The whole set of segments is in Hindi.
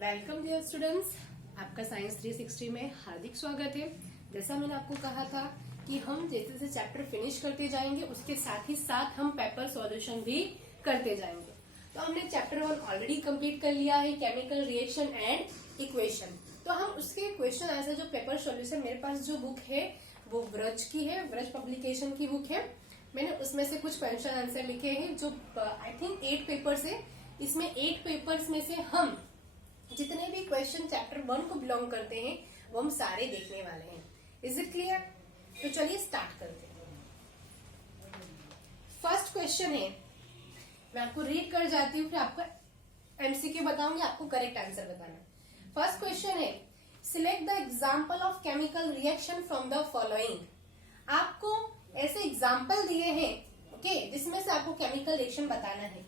वेलकम डियर स्टूडेंट्स, आपका साइंस 360 में हार्दिक स्वागत है। जैसा मैंने आपको कहा था कि हम जैसे जैसे चैप्टर फिनिश करते जाएंगे उसके साथ ही साथ हम पेपर सॉल्यूशन भी करते जाएंगे। तो हमने चैप्टर 1 ऑलरेडी कंप्लीट कर लिया है, केमिकल रिएक्शन एंड इक्वेशन। तो हम उसके क्वेश्चन आंसर जो पेपर सॉल्यूशन, मेरे पास जो बुक है वो व्रज की है, व्रज पब्लिकेशन की बुक है। मैंने उसमें से कुछ क्वेश्चन आंसर लिखे हैं जो आई थिंक 8 पेपर्स है। इसमें 8 पेपर्स में से हम जितने भी क्वेश्चन चैप्टर 1 को बिलोंग करते हैं वो हम सारे देखने वाले हैं। Is it clear? तो चलिए स्टार्ट करते हैं। फर्स्ट क्वेश्चन है, मैं आपको रीड कर जाती हूँ, फिर आपको एमसीक्यू बताऊंगी, आपको करेक्ट आंसर बताना। फर्स्ट क्वेश्चन है, select the example of chemical reaction from the following. आपको ऐसे एग्जाम्पल दिए हैं ओके, जिसमें से आपको केमिकल रिएक्शन बताना है।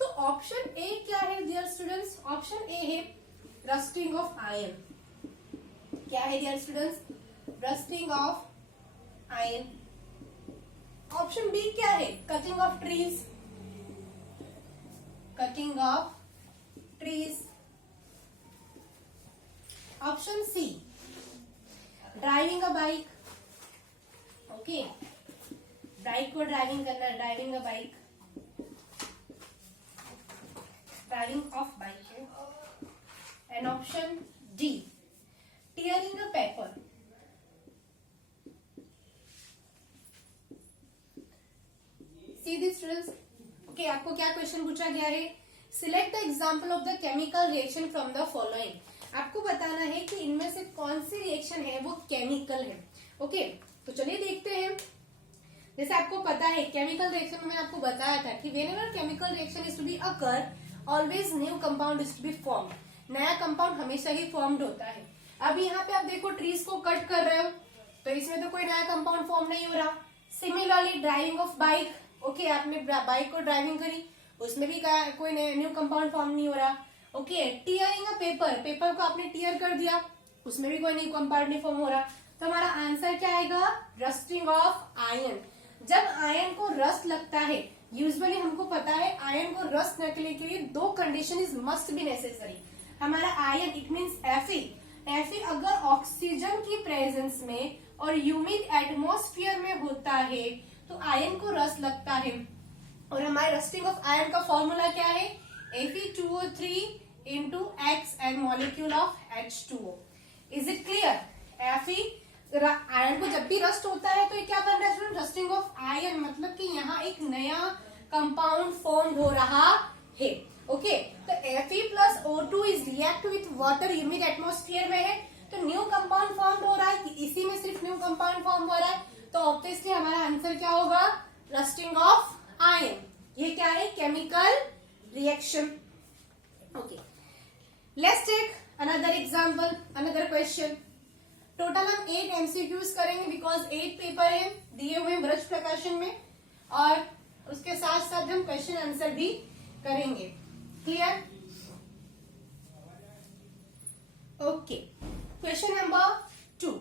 तो ऑप्शन ए क्या है डियर स्टूडेंट्स? ऑप्शन ए है रस्टिंग ऑफ आयरन। क्या है dear students? Rusting of iron. Option B क्या है? Cutting of trees. Cutting of trees. Option C driving a bike. Okay, bike को ड्राइविंग करना, driving a bike, driving of bike है। And option D tearing a paper. See the students, okay, आपको क्या क्वेश्चन पूछा गया है? Select the example of the chemical reaction from the following. आपको बताना है कि इनमें से कौन सी रिएक्शन है वो केमिकल है। ओके, तो चलिए देखते हैं। जैसे आपको पता है केमिकल रिएक्शन में मैंने आपको बताया था कि whenever chemical reaction is to be occur, always new compound is to be formed. नया कंपाउंड हमेशा ही फॉर्म्ड होता है। अब यहाँ पे आप देखो ट्रीज को कट कर रहे हो तो इसमें तो कोई नया कंपाउंड फॉर्म नहीं हो रहा। Similarly driving of bike, okay, आपने बाइक को ड्राइविंग करी, उसमें भी कोई न्यू कंपाउंड फॉर्म नहीं हो रहा। Okay, tearing a paper, paper को आपने टीयर कर दिया, उसमें भी कोई न्यू कंपाउंड नहीं फॉर्म हो रहा। तो हमारा आंसर क्या आएगा? Rusting of iron. जब आयरन को रस्ट लगता है, यूजुअली हमको पता है आयरन को रस्ट करने के लिए दो condition is must be necessary. हमारा iron it means Fe, Fe अगर ऑक्सीजन की प्रेजेंस में और ह्यूमिड एटमॉस्फेयर में होता है तो आयरन को रस्ट लगता है। और हमारे रस्टिंग ऑफ आयरन का फॉर्मूला क्या है? Fe2O3 into X and molecule of H2O। Is it clear? Fe iron को जब भी रस्ट होता है तो ये क्या बन रहा है स्टूडेंट? रस्टिंग ऑफ आयरन, मतलब कि यहाँ एक नया कंपाउंड फॉर्म हो रहा है। ओके, तो Fe plus O2 is react with water, humid atmosphere में है तो न्यू कंपाउंड फॉर्म हो रहा है। इसी में सिर्फ न्यू कंपाउंड फॉर्म हो रहा है, तो ऑब्वियसली हमारा आंसर क्या होगा? Rusting of iron. ये क्या है? Chemical reaction. Okay, let's take another example, another question. Total हम 8 एमसीक्यूज करेंगे बिकॉज 8 पेपर है दिए हुए व्रज प्रकाशन में, और उसके साथ साथ हम क्वेश्चन आंसर भी करेंगे। क्लियर? ओके, क्वेश्चन नंबर 2,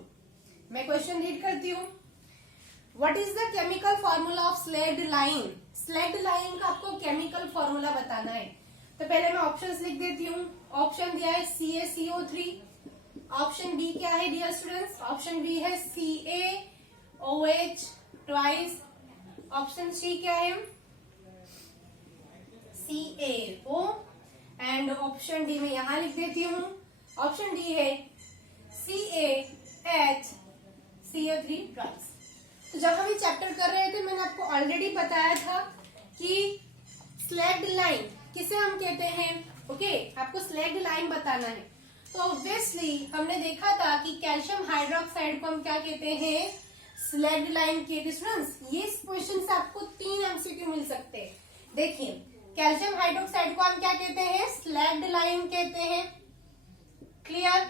मैं क्वेश्चन रीड करती हूँ। What is the chemical formula of slagged line? Slagged line का आपको केमिकल फॉर्मूला बताना है। तो पहले मैं ऑप्शंस लिख देती हूँ। ऑप्शन दिया है CaCO3। ऑप्शन बी क्या है डियर स्टूडेंट्स? ऑप्शन बी है CaOH ट्वाइस। ऑप्शन सी क्या है? CaO। एंड ऑप्शन डी में यहां लिख देती हूँ, ऑप्शन डी है CaHCO3 ट्वाइस। तो जब हम ये चैप्टर कर रहे थे मैंने आपको ऑलरेडी बताया था कि स्लैग्ड लाइन किसे हम कहते हैं। ओके, आपको स्लैग्ड लाइन बताना है। तो ऑब्वियसली हमने देखा था कि कैल्शियम हाइड्रोक्साइड को हम क्या कहते हैं? स्लैग्ड लाइन कहते। स्टूडेंट्स, ये क्वेश्चन से आपको 3 एमसीक्यू मिल सकते हैं। देखिए, कैल्शियम हाइड्रोक्साइड को हम क्या कहते हैं? स्लैग्ड लाइन कहते हैं। क्लियर?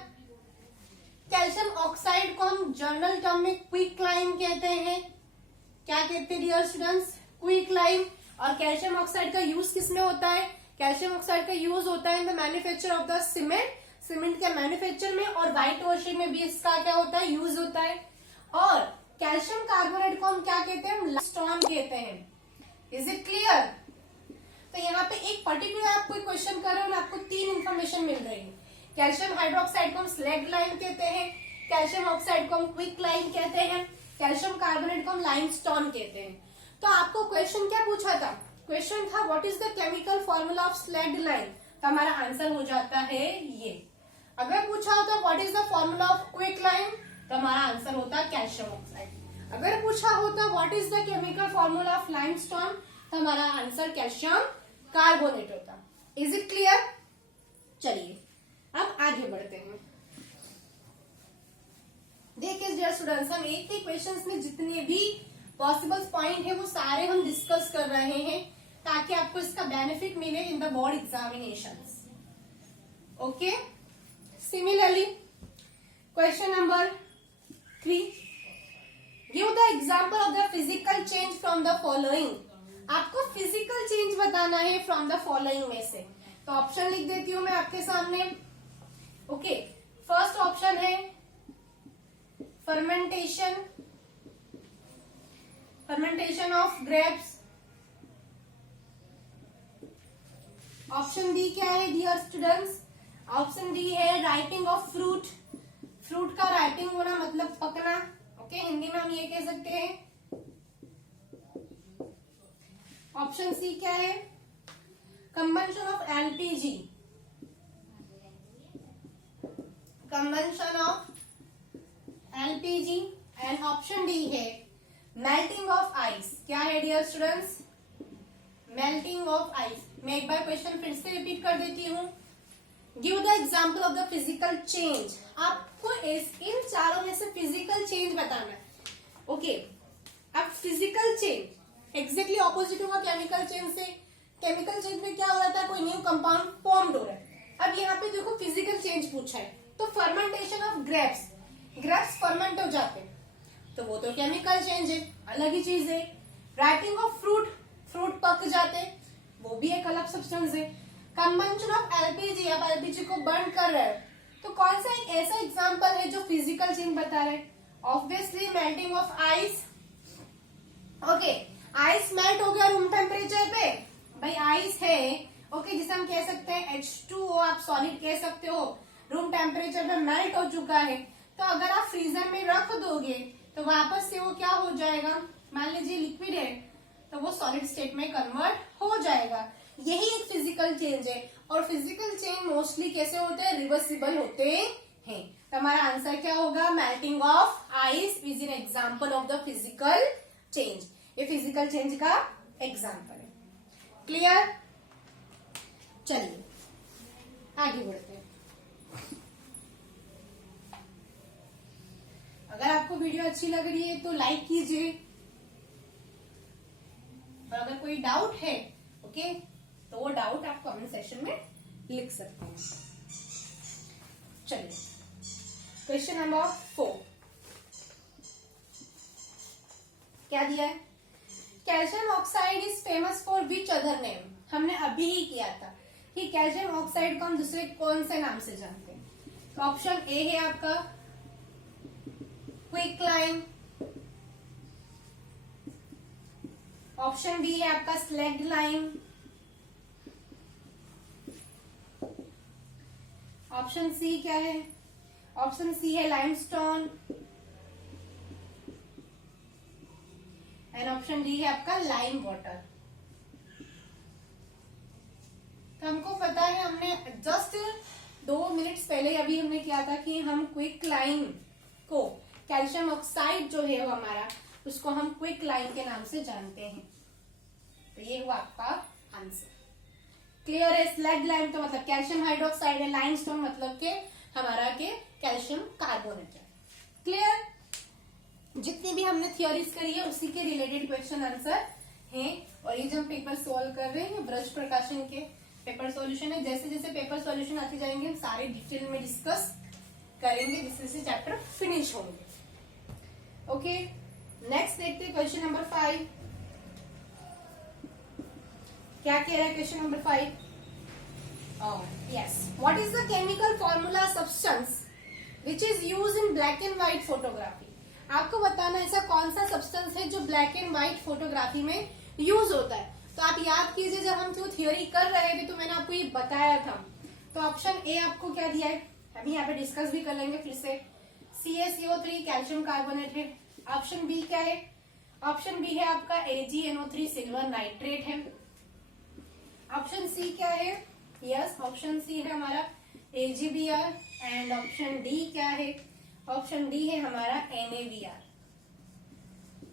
कैल्शियम ऑक्साइड को हम जर्नल टर्म में क्विक लाइन कहते हैं। क्या कहते हैं डियर स्टूडेंट्स? Quick line. और कैल्शियम ऑक्साइड का यूज किसमें होता है? कैल्शियम ऑक्साइड का यूज होता है in the manufacture of the cement, cement के मैन्युफैक्चर में, और व्हाइट वॉशिंग में भी इसका क्या होता है? यूज होता है। और कैल्शियम कार्बोनेट को हम क्या कहते हैं? लाइमस्टोन कहते हैं। Is it clear? तो यहाँ पे एक पर्टिकुलर आप कोई क्वेश्चन कर रहे हो ना, आपको 3 इंफॉर्मेशन मिल रही है। कैल्शियम हाइड्रोक्साइड को हम स्लैग्ड लाइम कहते हैं, कैल्शियम ऑक्साइड को हम क्विक लाइम कहते हैं, कैल्शियम कार्बोनेट को हम लाइमस्टोन कहते हैं। तो आपको क्वेश्चन क्या पूछा था? क्वेश्चन था what is the chemical formula of slagged lime, तो हमारा आंसर हो जाता है ये। अगर पूछा होता what is the formula of quick lime, तो हमारा आंसर होता कैल्शियम ऑक्साइड। अगर पूछा होता what is the chemical formula of limestone, तो हमारा आंसर कैल्शियम कार्बोनेट होता। Is it clear? चलिए अब आगे बढ़ते हैं। देखिए डियर स्टूडेंट्स, हम एक ही क्वेश्चन में जितने भी पॉसिबल पॉइंट है वो सारे हम डिस्कस कर रहे हैं ताकि आपको इसका बेनिफिट मिले in the board examinations. Okay, similarly question number 3, give the example of the physical change from the following. आपको फिजिकल चेंज बताना है फ्रॉम द फॉलोइंग में से। तो ऑप्शन लिख देती हूं मैं आपके सामने। ओके, फर्स्ट ऑप्शन है fermentation of grapes. Option D क्या है डियर स्टूडेंट्स? ऑप्शन डी है राइपिंग ऑफ फ्रूट। फ्रूट का राइपिंग होना मतलब पकना। ओके, हिंदी में हम ये कह सकते हैं। ऑप्शन सी क्या है? Combustion of LPG. Combustion of LPG. And option D है मेल्टिंग ऑफ आइस। क्या है dear students? Melting of ice. मैं एक बार क्वेश्चन फिर से रिपीट कर देती हूँ। Give the example of the physical change. आपको इन चारों में से फिजिकल चेंज बताना है। ओके, अब फिजिकल चेंज एग्जैक्टली ऑपोजिट होगा केमिकल चेंज से। केमिकल चेंज में क्या हो रहा था? कोई न्यू कंपाउंड फॉर्म्ड हो रहा है। अब यहाँ पे देखो फिजिकल चेंज पूछा है, तो fermentation of grapes, grapes ferment हो जाते हैं तो वो तो केमिकल चेंज है, अलग ही चीज है। राइपिंग ऑफ फ्रूट, फ्रूट पक जाते, वो भी एक अलग सब्सटेंस है। कंबंशन ऑफ एलपीजी, आप एलपीजी को बर्न कर रहे हैं, तो कौन सा एक ऐसा एग्जांपल है जो फिजिकल चेंज बता रहे हैं? Obviously melting of ice. Okay, ice melt हो गया रूम टेम्परेचर पे, भाई आइस है ओके, जिसे हम कह सकते हैं H2O, आप सॉलिड कह सकते हो, रूम टेम्परेचर पे मेल्ट हो चुका है। तो अगर आप फ्रीजर में रख दोगे तो वापस से वो क्या हो जाएगा? मान लीजिए लिक्विड है तो वो सॉलिड स्टेट में कन्वर्ट हो जाएगा। यही एक फिजिकल चेंज है। और फिजिकल चेंज मोस्टली कैसे होते हैं? रिवर्सिबल होते हैं। तो हमारा आंसर क्या होगा? Melting of ice is an example of the physical change. ये फिजिकल चेंज का एग्जाम्पल है। क्लियर? चलिए आगे बढ़ते हैं। अगर आपको वीडियो अच्छी लग रही है तो लाइक कीजिए, और अगर कोई डाउट है ओके तो वो डाउट आप कमेंट सेक्शन में लिख सकते हैं। चलिए क्वेश्चन नंबर 4 क्या दिया है? Calcium oxide is famous for which other name. हमने अभी ही किया था कि कैल्शियम ऑक्साइड को हम दूसरे कौन से नाम से जानते हैं। तो ऑप्शन ए है आपका क्विक लाइम, ऑप्शन बी है आपका स्लैग्ड लाइम, ऑप्शन सी क्या है? ऑप्शन सी है लाइमस्टोन, एंड ऑप्शन डी है आपका लाइम वाटर। तो हमको पता है, हमने जस्ट 2 मिनट्स पहले अभी हमने किया था कि हम क्विक लाइम को, कैल्शियम ऑक्साइड जो है वो हमारा, उसको हम क्विक लाइम के नाम से जानते हैं। तो ये हुआ आपका आंसर। क्लियर है? स्लैग्ड लाइम तो मतलब कैल्शियम हाइड्रोक्साइड है, लाइमस्टोन मतलब के हमारा के कैल्शियम कार्बोनेट है। क्लियर? जितनी भी हमने थ्योरीज करी है उसी के रिलेटेड क्वेश्चन आंसर हैं। और ये जो हम पेपर सोल्व कर रहे हैं ब्रज प्रकाशन के पेपर सॉल्यूशन है। जैसे जैसे पेपर सॉल्यूशन आते जाएंगे हम सारे डिटेल में डिस्कस करेंगे, जिससे चैप्टर फिनिश होंगे। ओके, नेक्स्ट देखते हैं क्वेश्चन नंबर 5। क्या कह रहा है question number 5? Yes, what is the chemical formula substance which is use in black and white photography. आपको बताना ऐसा कौन सा सब्सटेंस है जो ब्लैक एंड व्हाइट फोटोग्राफी में यूज होता है। तो आप याद कीजिए, जब हम जो थियोरी कर रहे थे तो मैंने आपको ये बताया था। तो ऑप्शन ए आपको क्या दिया है, अभी यहाँ पे डिस्कस भी कर लेंगे फिर से। CaCO3 कैल्शियम कार्बोनेट है। ऑप्शन बी क्या है, ऑप्शन बी है आपका AgNO3 सिल्वर नाइट्रेट है। ऑप्शन सी क्या है, यस ऑप्शन सी है हमारा AgBr। एंड ऑप्शन डी क्या है, ऑप्शन डी है हमारा NaBr।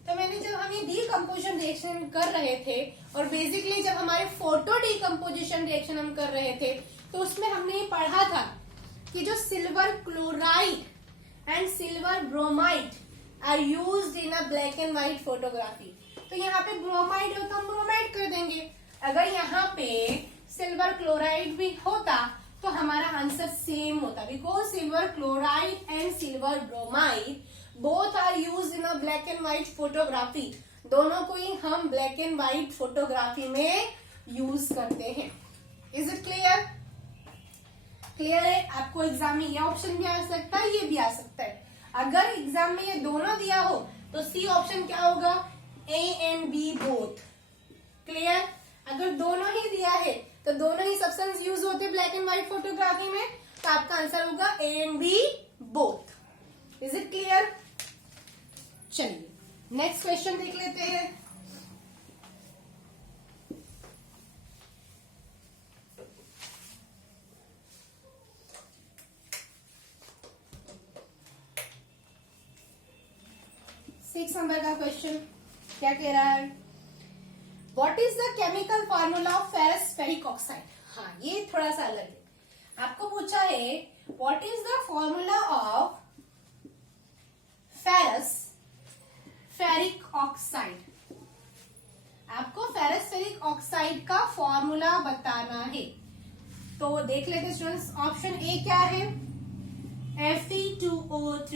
तो मैंने जब हम ये डीकम्पोजिशन रिएक्शन कर रहे थे और बेसिकली जब हमारे फोटो डीकम्पोजिशन रिएक्शन हम कर रहे थे तो उसमें हमने ये पढ़ा था कि जो silver chloride and silver bromide are used in a black and white photography. तो यहाँ पे ब्रोमाइड हो तो हम ब्रोमाइड कर देंगे, अगर यहाँ पे सिल्वर क्लोराइड भी होता तो हमारा आंसर सेम होता, because silver chloride and silver bromide both are used in a black and white photography. दोनों को ही हम ब्लैक एंड व्हाइट फोटोग्राफी में यूज करते हैं। Is it clear? क्लियर है? आपको एग्जाम में ये ऑप्शन भी आ सकता है, ये भी आ सकता है। अगर एग्जाम में ये दोनों दिया हो तो सी ऑप्शन क्या होगा, A and B both. Clear? अगर दोनों ही दिया है तो दोनों ही सब्सटेंस यूज होते ब्लैक एंड व्हाइट फोटोग्राफी में, तो आपका आंसर होगा A and B both. Is it clear? चलिए नेक्स्ट क्वेश्चन देख लेते हैं। सिक्स नंबर का क्वेश्चन क्या कह रहा है, what is the chemical formula of ferrous ferric oxide. हाँ ये थोड़ा सा अलग है, आपको पूछा है what is the formula of ferrous ferric oxide. आपको फेरस फेरिक ऑक्साइड का फॉर्मूला बताना है। तो देख लेते स्टूडेंट्स, ऑप्शन ए क्या है, Fe2O3।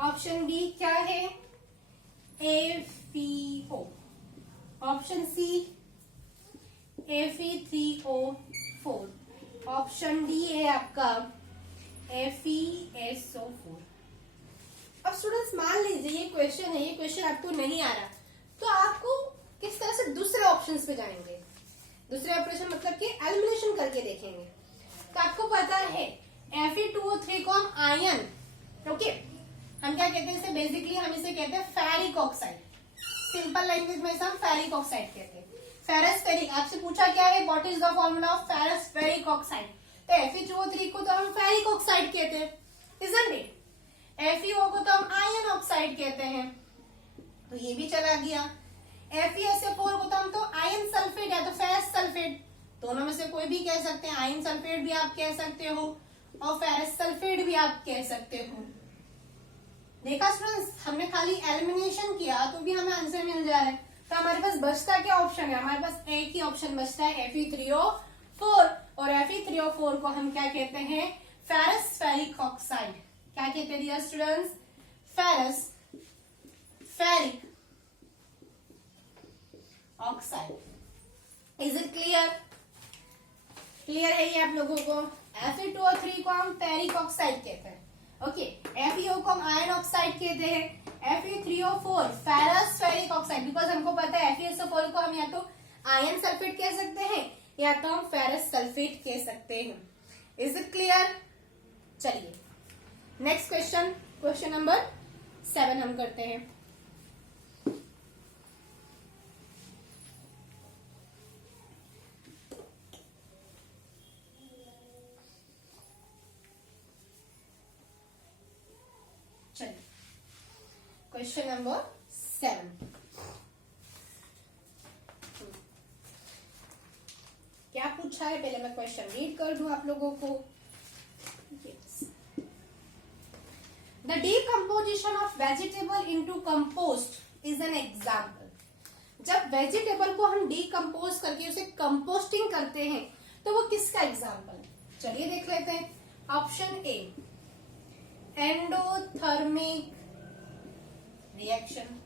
ऑप्शन बी क्या है, AFeO। Option C Fe3O4। Option D है आपका FeSO4। अब स्टूडेंट्स मान लीजिए ये क्वेश्चन है, ये क्वेश्चन आपको नहीं आ रहा तो आपको किस तरह से दूसरे ऑप्शंस पे जाएंगे, दूसरे ऑपरेशन मतलब कि एलिमिनेशन करके देखेंगे। तो आपको पता है Fe2O3 को हम आयन, ओके हम क्या कहते हैं इसे, बेसिकली हम इसे कहते हैं फेरिक ऑक्साइड। सिंपल लैंग्वेज में इसे हम फेरिक ऑक्साइड कहते हैं। फेरस फेरिक, आपसे पूछा क्या है, what is the formula of ferrous ferric oxide. तो Fe2O3 को तो हम फेरिक ऑक्साइड कहते हैं, इजंट इट। FeO को तो हम आयन ऑक्साइड कहते हैं, तो ये भी चला गया। FeSO4 को तो हम तो आयन सल्फेट या तो फेरस सल्फेट, दोनों में से कोई भी कह सकते हैं। आयन सल्फेट भी आप कह सकते हो और फेरस सल्फेट भी आप कह सकते हो। देखा स्टूडेंट्स, हमने खाली एलिमिनेशन किया तो भी हमें आंसर मिल जा रहा है। तो हमारे पास बचता क्या ऑप्शन है, हमारे पास एक ही ऑप्शन बचता है Fe3O4। और Fe3O4 को हम क्या कहते हैं, फेरस फेरिक ऑक्साइड। क्या कहते हैं dear students, ferrous ferric oxide. Is it clear? Clear है ये आप लोगों को? Fe2O3 को हम फेरिक ऑक्साइड कहते हैं, ओके FeO को हम आयन ऑक्साइड कहते हैं। Fe3O4 ferrous ferric oxide, because हमको पता है FeSO4 को हम या तो आयन सल्फेट कह सकते हैं या तो हम फेरस सल्फेट कह सकते हैं। Is it clear? चलिए नेक्स्ट क्वेश्चन, क्वेश्चन नंबर 7 हम करते हैं। चलिए क्वेश्चन नंबर 7, क्या पूछा है पहले मैं क्वेश्चन रीड कर दूं आप लोगों को। The decomposition of vegetable into compost is an example. जब वेजिटेबल को हम डीकम्पोज करके उसे कंपोस्टिंग करते हैं तो वो किसका एग्जाम्पल है, चलिए देख लेते हैं। Option A endothermic reaction,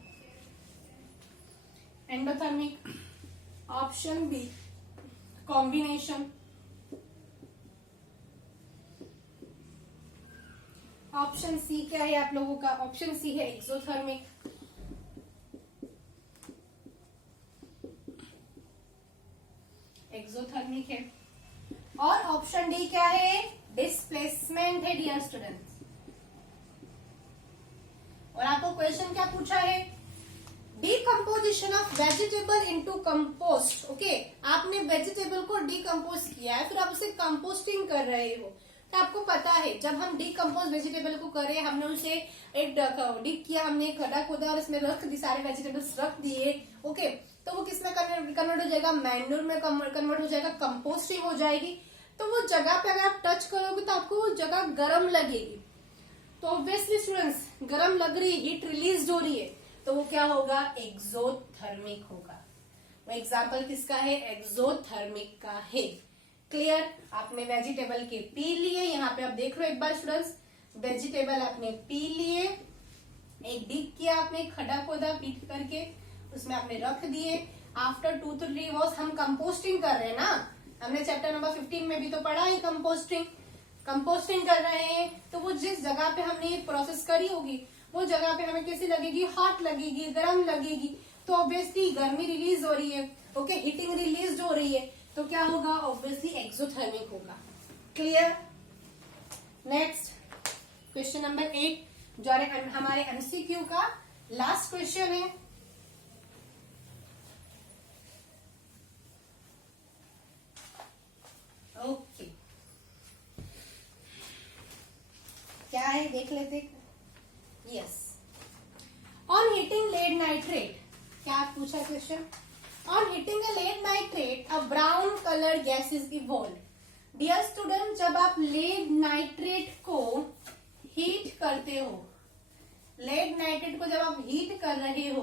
endothermic. Option B combination. Option C क्या है आप लोगों का, ऑप्शन सी है एक्सोथर्मिक। एक्सोथर्मिक है। और ऑप्शन डी क्या है, डिस्प्लेसमेंट है डियर स्टूडेंट्स। और आपको क्वेश्चन क्या पूछा है, decomposition of vegetable into compost. Okay, आपने वेजिटेबल को डिकम्पोज किया है, फिर आप उसे कंपोस्टिंग कर रहे हो। तो आपको पता है जब हम डिकम्पोज वेजिटेबल को करें, हमने उसे एक डिग किया, हमने खड़ा खोदा और इसमें रख दी, सारे वेजिटेबल्स रख दिए। ओके, तो वो किस में कन्वर्ट हो जाएगा, मैन्यूर में कन्वर्ट हो जाएगा, कंपोस्टिंग हो जाएगी। तो वो जगह पे अगर आप टच करोगे तो आपको वो जगह गर्म लगेगी। तो ऑब्वियसली स्टूडेंट्स, गर्म लग रही है, हीट रिलीज हो रही है, तो वो क्या होगा, एक्सोथर्मिक होगा। वो एग्जाम्पल किसका है, एक्सोथर्मिक का है। क्लियर, आपने वेजिटेबल के पी लिए, यहाँ पे आप देख रहे हो एक बार स्टूडेंट्स, वेजिटेबल आपने पी लिए, एक डिग किया आपने, खड़ा खोदा पीट करके, उसमें आपने रख दिए। आफ्टर 2 to 3 आवर्स हम कंपोस्टिंग कर रहे हैं ना, हमने चैप्टर नंबर 15 में भी तो पढ़ा है कंपोस्टिंग कर रहे हैं। तो वो जिस जगह पे हमने ये प्रोसेस करी होगी, वो जगह पे हमें कैसी लगेगी, हॉट लगेगी, गर्म लगेगी। तो ऑब्वियसली गर्मी रिलीज हो रही है, ओके, हीटिंग रिलीज हो रही है, तो क्या होगा, ऑब्वियसली एक्सोथर्मिक होगा। क्लियर। नेक्स्ट क्वेश्चन नंबर 8 जो हमारे एमसीक्यू का लास्ट क्वेश्चन है। ओके, क्या है देख लेते। Yes, on heating lead nitrate, क्या पूछा question, on heating a lead nitrate a brown colour gas is evolve. Dear student, जब आप लेड नाइट्रेट को हीट करते हो, लेड नाइट्रेट को जब आप हीट कर रहे हो,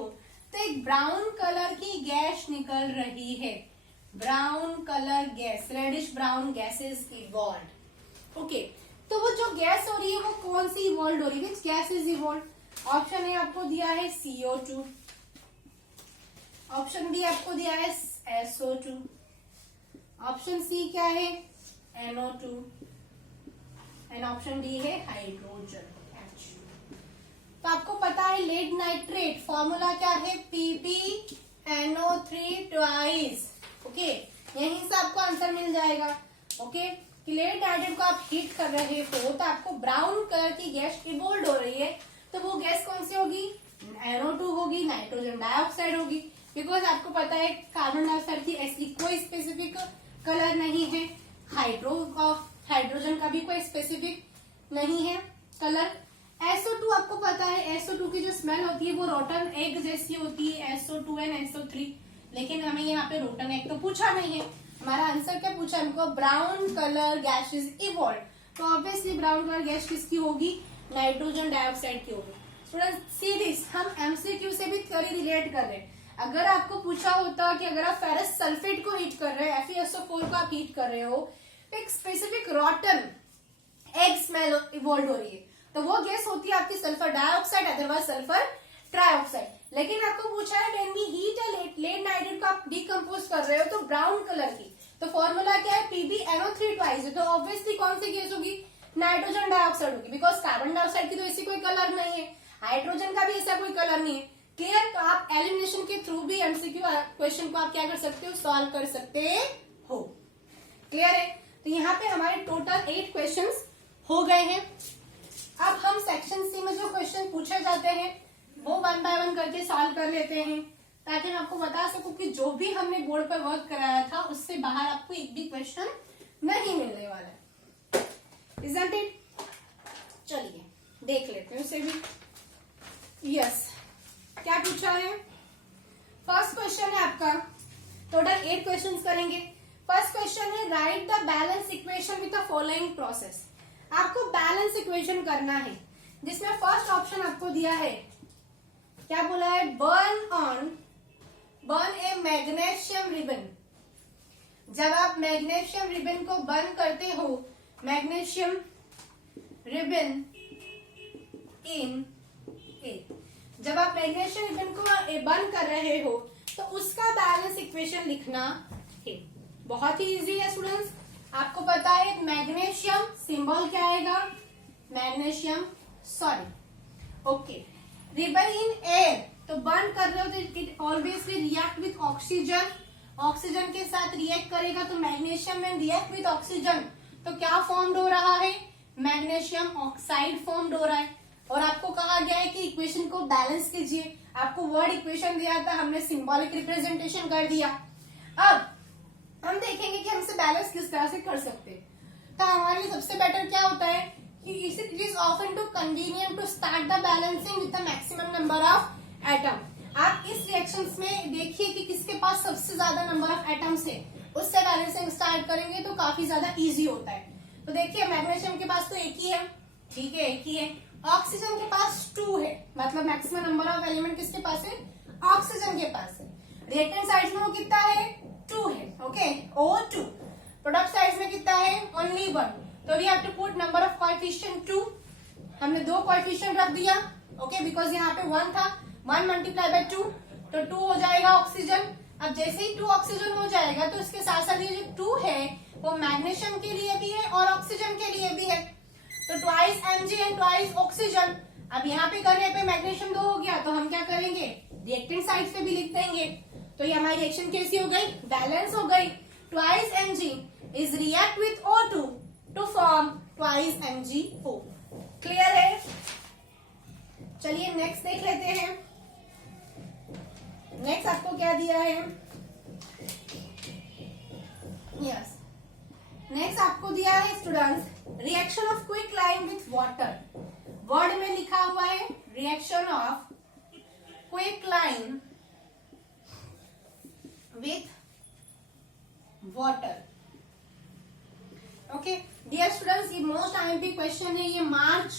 तो एक ब्राउन कलर की गैस निकल रही है, brown colour gas, reddish brown gases evolve. Okay, तो वो जो गैस हो रही है वो कौन सी इवॉल्व हो रही है, which gas is evolve. Option A आपको दिया है CO2, ऑप्शन बी आपको दिया है SO2, ऑप्शन सी क्या है NO2 एंड ऑप्शन डी है हाइड्रोजन H। तो आपको पता है लेड नाइट्रेट फॉर्मूला क्या है, PbNO3 ट्वाइस। ओके, यहीं से आपको आंसर मिल जाएगा। ओके, कि लेड नाइट्रेट को आप हीट कर रहे हो तो आपको ब्राउन कलर की गैस इवॉल्व हो रही है, तो वो गैस कौन सी होगी, NO2 होगी, नाइट्रोजन डाइऑक्साइड होगी। बिकॉज आपको पता है कार्बन डाइऑक्साइड की ऐसी कोई स्पेसिफिक कलर नहीं है, हाइड्रोजन का भी कोई स्पेसिफिक नहीं है कलर। SO2 आपको पता है, SO2 की जो स्मेल होती है वो रोटन एग जैसी होती है, SO2 एंड SO3। लेकिन हमें यहाँ पे रोटन एग तो पूछा नहीं है, हमारा आंसर क्या पूछा हमको, ब्राउन कलर गैसेस इवॉल्व। तो ऑब्वियसली ब्राउन कलर गैस किसकी होगी, नाइट्रोजन डाइऑक्साइड की होगी। स्टूडेंट सी दिस, हम एमसीक्यू से भी थ्योरी रिलेट कर रहे हैं। अगर आपको पूछा होता कि अगर आप फेरस सल्फेट को हीट कर रहे हैं, FeSO4 को आप हीट कर रहे हो, एक specific rotten egg smell evolve हो रही है, तो वो गैस होती है आपकी sulphur dioxide, otherwise sulphur trioxide. लेकिन आपको पूछा है when we heat a lead nitrate को आप डिकम्पोज कर रहे हो तो ब्राउन कलर की, तो फॉर्मूला क्या है, PbNO3 ट्वाइस है, तो ऑब्वियसली कौन सी गैस होगी, नाइट्रोजन डाइऑक्साइड होगी। बिकॉज कार्बन डाइऑक्साइड की तो ऐसी कोई कलर नहीं है, हाइड्रोजन का भी ऐसा कोई कलर नहीं है। क्लियर। तो आप एलिमिनेशन के थ्रू भी एमसीक्यू क्वेश्चन को आप क्या कर सकते हो, सॉल्व कर सकते हो। क्लियर है। तो यहाँ पे हमारे टोटल 8 क्वेश्चंस हो गए हैं। अब हम सेक्शन सी में जो क्वेश्चन पूछे जाते हैं वो 1 बाय 1 करके सॉल्व कर लेते हैं, ताकि मैं आपको बता सकूं कि जो भी हमने बोर्ड पर वर्क कराया था उससे बाहर आपको एक भी क्वेश्चन नहीं मिलने वाला है। Isn't it? चलिए देख लेते हैं उसे भी। यस, क्या पूछा है, फर्स्ट क्वेश्चन है आपका, टोटल 8 क्वेश्चंस करेंगे। फर्स्ट क्वेश्चन है right the balance equation with the following process. आपको बैलेंस इक्वेशन करना है, जिसमें फर्स्ट ऑप्शन आपको दिया है, क्या बोला है, बर्न ए मैग्नीशियम रिबन। जब आप मैग्नीशियम रिबन को बर्न करते हो, मैग्नीशियम रिबन इन ए, जब आप मैग्नीशियम रिबन को बर्न कर रहे हो तो उसका बैलेंस इक्वेशन लिखना है। बहुत ही इजी है स्टूडेंट्स, आपको पता है मैग्नीशियम सिंबल क्या आएगा, magnesium sorry okay, ribbon in air, तो बर्न कर रहे हो तो it always will react with oxygen, oxygen के साथ रिएक्ट करेगा तो मैग्नीशियम में रिएक्ट विथ ऑक्सीजन तो क्या फॉर्म हो रहा है, मैग्नीशियम ऑक्साइड फॉर्म हो रहा है। और आपको कहा गया है कि इक्वेशन को बैलेंस कीजिए, आपको वर्ड इक्वेशन दिया था, हमने सिंबॉलिक रिप्रेजेंटेशन कर दिया। अब हम देखेंगे कि हमसे बैलेंस किस तरह से कर सकते हैं। तो हमारे लिए सबसे बेटर क्या होता है कि it is often too convenient to start the balancing with the maximum number of atom. आप इस रिएक्शंस में देखिए कि किसके पास सबसे ज्यादा नंबर ऑफ एटम्स है, उससे बैलेंसिंग स्टार्ट करेंगे तो काफी ज्यादा इजी होता है। तो देखिए मैग्नीशियम के पास तो एक ही है, ठीक है, एक ही है। ऑक्सीजन के पास 2 है, मतलब मैक्सिमम नंबर ऑफ एलिमेंट किसके पास है, ऑक्सीजन के पास है। रिएक्टेंट साइड में वो कितना है, 2 है, ओके, O2। प्रोडक्ट साइड में कितना है, ओनली 1। तो we have to put number of coefficient 2। हमने 2 कोएफिशिएंट रख दिया, ओके, बिकॉज यहाँ पे 1 था, 1 मल्टीप्लाई बाय 2 तो 2 हो जाएगा ऑक्सीजन। अब जैसे ही 2 ऑक्सीजन हो जाएगा तो इसके साथ साथ ये जो 2 है वो मैग्नीशियम के लिए भी है और ऑक्सीजन के लिए भी है, तो twice Mg and twice oxygen. अब यहाँ पे करने पे मैग्नीशियम 2 हो गया तो हम क्या करेंगे, रिएक्टेंट साइड से भी लिख देंगे। तो ये हमारी रिएक्शन कैसी हो गई, बैलेंस हो गई। Twice Mg is react with O2 to form twice MgO। Clear है? चलिए नेक्स्ट देख लेते हैं। नेक्स्ट आपको क्या दिया है, यस, नेक्स्ट आपको दिया है students reaction of quicklime with water. Word में लिखा हुआ है reaction of quicklime with water. Okay dear students, ये मोस्ट आईएमपी क्वेश्चन है, ये मार्च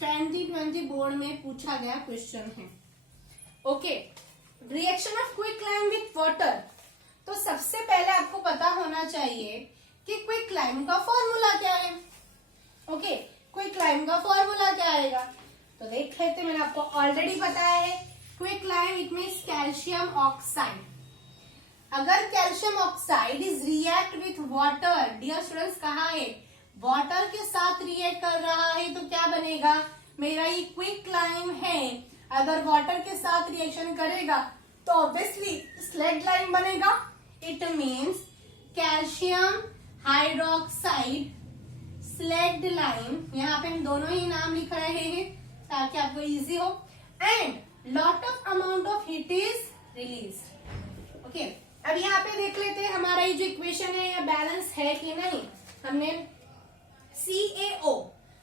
2020 बोर्ड में पूछा गया क्वेश्चन है। Okay, reaction of quicklime with water. तो सबसे पहले आपको पता होना चाहिए कि क्विकलाइम का फॉर्मूला क्या है। ओके, क्विकलाइम का फॉर्मूला क्या आएगा तो देख लेते, मैंने आपको ऑलरेडी बताया है। Quicklime it means calcium oxide. अगर calcium oxide is react with water, dear students कहा है वाटर के साथ रिएक्ट कर रहा है तो क्या बनेगा, मेरा ये क्विकलाइम है, अगर वाटर के साथ रिएक्शन करेगा तो ऑब्वियसली स्लैग लाइम बनेगा। It means calcium hydroxide slagged lime. यहाँ पे हम दोनों ही नाम लिख रहे हैं ताकि आपको इजी हो। And lot of amount of heat is release. Okay, अब यहाँ पे देख लेते हैं हमारा ये जो इक्वेशन है ये बैलेंस है कि नहीं। हमने CaO,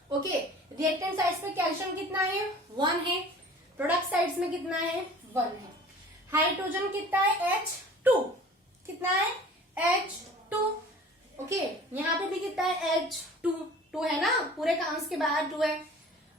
ओके, रिएक्टेंट साइड्स में कैल्शियम कितना है, 1 है, प्रोडक्ट साइड्स में कितना है, 1 है। हाइड्रोजन कितना है, H2, कितना है, H2, ओके, यहाँ पे भी कितना है, H2, 2 है ना, पूरे काउंट्स के बाहर 2 है।